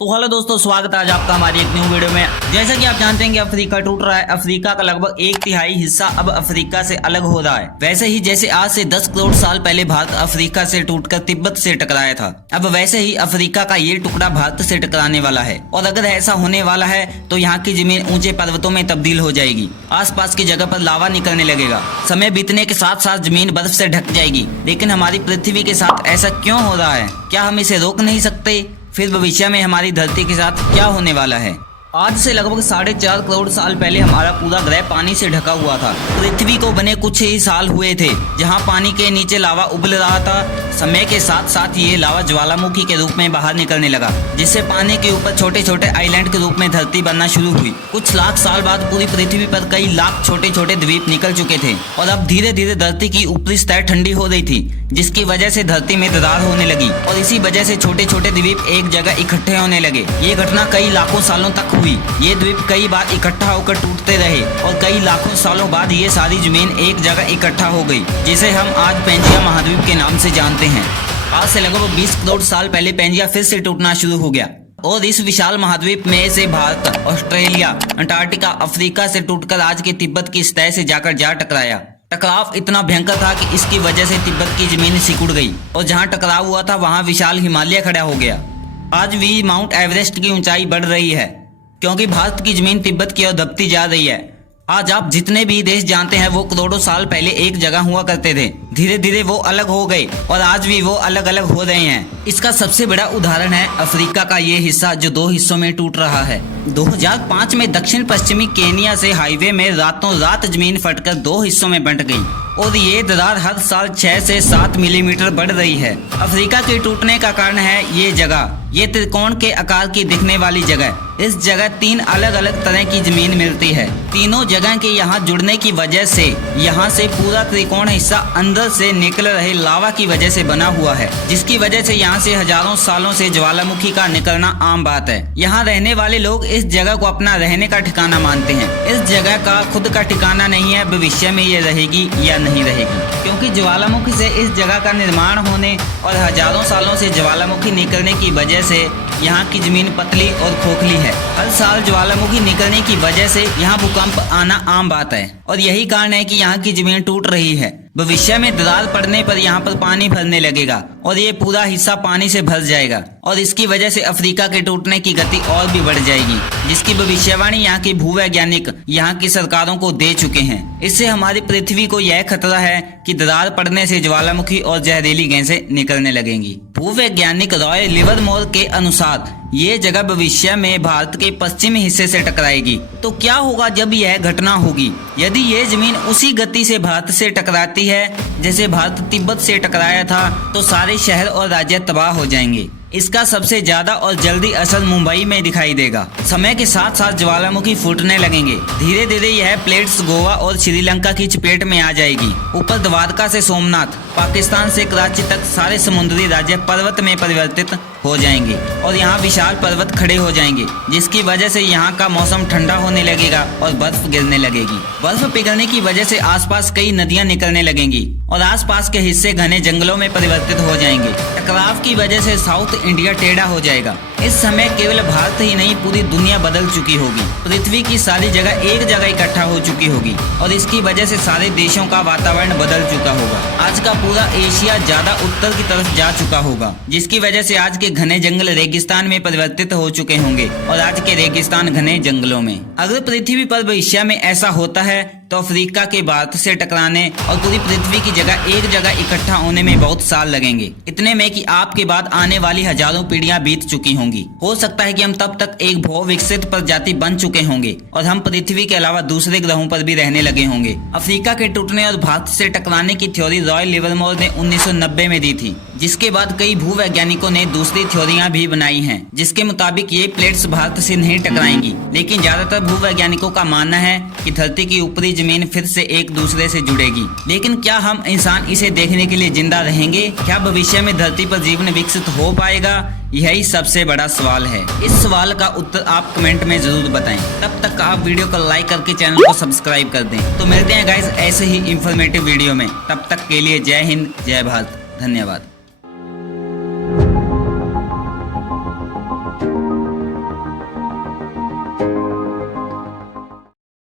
तो हेलो दोस्तों, स्वागत है आज आपका हमारी एक न्यू वीडियो में। जैसा कि आप जानते हैं कि अफ्रीका टूट रहा है। अफ्रीका का लगभग 1/3 हिस्सा अब अफ्रीका से अलग हो रहा है। वैसे ही जैसे आज से 10 करोड़ साल पहले भारत अफ्रीका से टूटकर तिब्बत से टकराया था, अब वैसे ही अफ्रीका का ये टुकड़ा भारत से टकराने वाला है। और अगर ऐसा होने वाला है तो यहाँ की जमीन ऊंचे पर्वतों में तब्दील हो जाएगी। आसपास की जगह पर लावा निकलने लगेगा। समय बीतने के साथ साथ जमीन बर्फ से ढक जाएगी। लेकिन हमारी पृथ्वी के साथ ऐसा क्यों हो रहा है? क्या हम इसे रोक नहीं सकते? फिर भविष्य में हमारी धरती के साथ क्या होने वाला है? आज से लगभग 4.5 करोड़ साल पहले हमारा पूरा ग्रह पानी से ढका हुआ था। पृथ्वी को बने कुछ ही साल हुए थे जहां पानी के नीचे लावा उबल रहा था। समय के साथ साथ ये लावा ज्वालामुखी के रूप में बाहर निकलने लगा, जिससे पानी के ऊपर छोटे छोटे आइलैंड के रूप में धरती बनना शुरू हुई। कुछ लाख साल बाद पूरी पृथ्वी पर कई लाख छोटे छोटे द्वीप निकल चुके थे और अब धीरे धीरे धरती की ऊपरी सतह ठंडी हो रही थी, जिसकी वजह से धरती में दरार होने लगी और इसी वजह से छोटे छोटे द्वीप एक जगह इकट्ठे होने लगे। ये घटना कई लाखों सालों तक हुई। ये द्वीप कई बार इकट्ठा होकर टूटते रहे और कई लाखों सालों बाद ये सारी जमीन एक जगह इकट्ठा हो गई, जिसे हम आज पेंजिया महाद्वीप के नाम से जानते हैं। आज से लगभग 20 करोड़ साल पहले पेंजिया फिर से टूटना शुरू हो गया और इस विशाल महाद्वीप में से भारत, ऑस्ट्रेलिया, अंटार्कटिका, अफ्रीका से टूटकर आज के तिब्बत की सतह से जाकर जा टकराया। टकराव इतना भयंकर था कि इसकी वजह से तिब्बत की जमीन सिकुड़ गई और जहां टकराव हुआ था वहां विशाल हिमालय खड़ा हो गया। आज भी माउंट एवरेस्ट की ऊंचाई बढ़ रही है क्योंकि भारत की जमीन तिब्बत की ओर दबती जा रही है। आज आप जितने भी देश जानते हैं वो करोड़ों साल पहले एक जगह हुआ करते थे। धीरे धीरे वो अलग हो गए और आज भी वो अलग अलग हो रहे हैं। इसका सबसे बड़ा उदाहरण है अफ्रीका का ये हिस्सा जो 2 हिस्सों में टूट रहा है। 2005 में दक्षिण पश्चिमी केनिया से हाईवे में रातों रात जमीन फटकर 2 हिस्सों में बंट गई और ये दरार हर साल 6 से 7 मिलीमीटर बढ़ रही है। अफ्रीका के टूटने का कारण है ये जगह, ये त्रिकोण के आकार की दिखने वाली जगह। इस जगह 3 अलग अलग तरह की जमीन मिलती है। तीनों जगह के यहाँ जुड़ने की वजह से यहाँ से पूरा त्रिकोण हिस्सा अंदर से निकल रहे लावा की वजह से बना हुआ है, जिसकी वजह से यहाँ से हजारों सालों से ज्वालामुखी का निकलना आम बात है। यहाँ रहने वाले लोग इस जगह को अपना रहने का ठिकाना मानते हैं। इस जगह का खुद का ठिकाना नहीं है, भविष्य में ये रहेगी या नहीं रहेगी, क्योंकि ज्वालामुखी से इस जगह का निर्माण होने और हजारों सालों से ज्वालामुखी निकलने की वजह से यहाँ की जमीन पतली और खोखली है। हर साल ज्वालामुखी निकलने की वजह से यहाँ भूकंप आना आम बात है और यही कारण है कि यहाँ की जमीन टूट रही है। भविष्य में दरार पड़ने पर यहाँ पर पानी भरने लगेगा और ये पूरा हिस्सा पानी से भर जाएगा और इसकी वजह से अफ्रीका के टूटने की गति और भी बढ़ जाएगी, जिसकी भविष्यवाणी यहाँ के भूवैज्ञानिक यहाँ की सरकारों को दे चुके हैं। इससे हमारी पृथ्वी को यह खतरा है कि दरार पड़ने से ज्वालामुखी और जहरीली गैसें निकलने लगेंगी। भूवैज्ञानिक रॉय लिवरमोर के अनुसार ये जगह भविष्य में भारत के पश्चिमी हिस्से से टकराएगी। तो क्या होगा जब यह घटना होगी? यदि ये जमीन उसी गति से भारत से टकराती है जैसे भारत तिब्बत से टकराया था, तो सारे शहर और राज्य तबाह हो जाएंगे। इसका सबसे ज्यादा और जल्दी असर मुंबई में दिखाई देगा। समय के साथ साथ ज्वालामुखी फूटने लगेंगे। धीरे धीरे यह प्लेट्स गोवा और श्रीलंका की चपेट में आ जाएगी। ऊपर द्वारका से सोमनाथ, पाकिस्तान से कराची तक सारे समुद्री राज्य पर्वत में परिवर्तित हो जाएंगे और यहाँ विशाल पर्वत खड़े हो जाएंगे, जिसकी वजह से यहाँ का मौसम ठंडा होने लगेगा और बर्फ गिरने लगेगी। बर्फ पिघलने की वजह से आसपास कई नदियाँ निकलने लगेंगी और आसपास के हिस्से घने जंगलों में परिवर्तित हो जाएंगे। टकराव की वजह से साउथ इंडिया टेढ़ा हो जाएगा। इस समय केवल भारत ही नहीं पूरी दुनिया बदल चुकी होगी। पृथ्वी की सारी जगह एक जगह इकट्ठा हो चुकी होगी और इसकी वजह से सारे देशों का वातावरण बदल चुका होगा। आज का पूरा एशिया ज्यादा उत्तर की तरफ जा चुका होगा, जिसकी वजह से आज के घने जंगल रेगिस्तान में परिवर्तित हो चुके होंगे और आज के रेगिस्तान घने जंगलों में। अगर पृथ्वी पर भविष्य में ऐसा होता है तो अफ्रीका के भारत से टकराने और पूरी पृथ्वी की जगह एक जगह इकट्ठा होने में बहुत साल लगेंगे। इतने में कि आपके बाद आने वाली हजारों पीढ़ियां बीत चुकी होंगी। हो सकता है कि हम तब तक एक बहु विकसित प्रजाति बन चुके होंगे और हम पृथ्वी के अलावा दूसरे ग्रहों पर भी रहने लगे होंगे। अफ्रीका के टूटने और भारत से टकराने की थ्योरी रॉय लिवरमोर ने 1990 में दी थी, जिसके बाद कई भूवैज्ञानिकों ने दूसरी थ्योरियां भी बनाई हैं, जिसके मुताबिक ये प्लेट्स भारत से नहीं टकराएंगी। लेकिन ज्यादातर भूवैज्ञानिकों का मानना है कि धरती की ऊपरी जमीन फिर से एक दूसरे से जुड़ेगी। लेकिन क्या हम इंसान इसे देखने के लिए जिंदा रहेंगे? क्या भविष्य में धरती पर जीवन विकसित हो पाएगा? यही सबसे बड़ा सवाल है। इस सवाल का उत्तर आप कमेंट में जरूर बताएं। तब तक आप वीडियो को लाइक करके चैनल को सब्सक्राइब कर दें। तो मिलते हैं गाइस ऐसे ही इंफॉर्मेटिव वीडियो में। तब तक के लिए जय हिंद, जय भारत, धन्यवाद।